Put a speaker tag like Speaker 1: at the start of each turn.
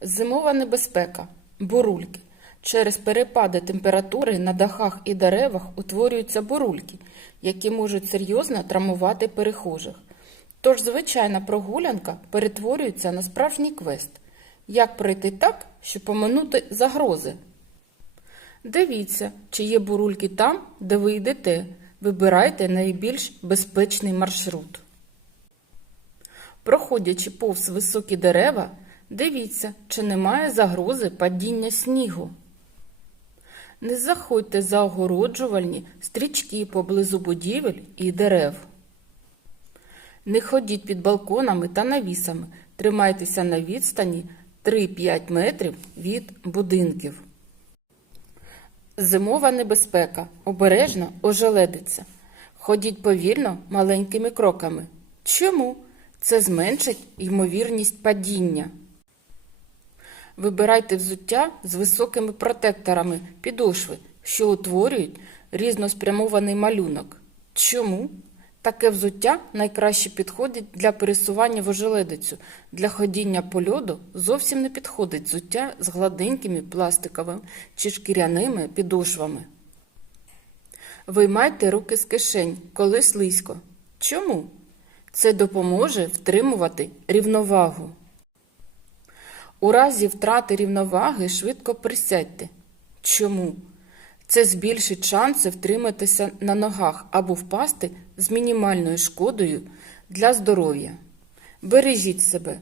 Speaker 1: Зимова небезпека. Бурульки. Через перепади температури на дахах і деревах утворюються бурульки, які можуть серйозно травмувати перехожих. Тож звичайна прогулянка перетворюється на справжній квест. Як пройти так, щоб поминути загрози? Дивіться, чи є бурульки там, де ви йдете. Вибирайте найбільш безпечний маршрут. Проходячи повз високі дерева, дивіться, чи немає загрози падіння снігу. Не заходьте за огороджувальні стрічки поблизу будівель і дерев. Не ходіть під балконами та навісами. Тримайтеся на відстані 3-5 метрів від будинків. Зимова небезпека. Обережно ожеледиться. Ходіть повільно маленькими кроками. Чому? Це зменшить ймовірність падіння. Вибирайте взуття з високими протекторами підошви, що утворюють різноспрямований малюнок. Чому? Таке взуття найкраще підходить для пересування в ожеледицю. Для ходіння по льоду зовсім не підходить взуття з гладенькими пластиковими чи шкіряними підошвами. Виймайте руки з кишень, коли слизько. Чому? Це допоможе втримувати рівновагу. У разі втрати рівноваги швидко присядьте. Чому? Це збільшить шанси втриматися на ногах або впасти з мінімальною шкодою для здоров'я. Бережіть себе,